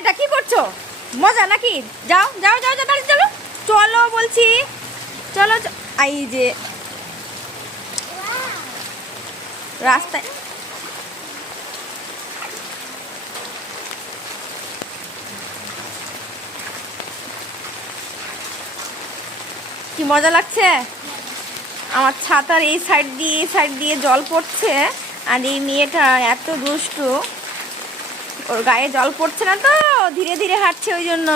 এটা কি করছো? মজা নাকি? যাও যাও যাও যাও, তাহলে চলো চলো বলছি, চলো এই যে রাস্তায় কি মজা লাগছে। আমার ছাতার এই সাইড দিয়ে জল পড়ছে, আর এই মেয়েটা এত দুষ্টু, ওর গায়ে জল পড়ছে না তো, ধীরে ধীরে হাঁটছে ওই জন্য।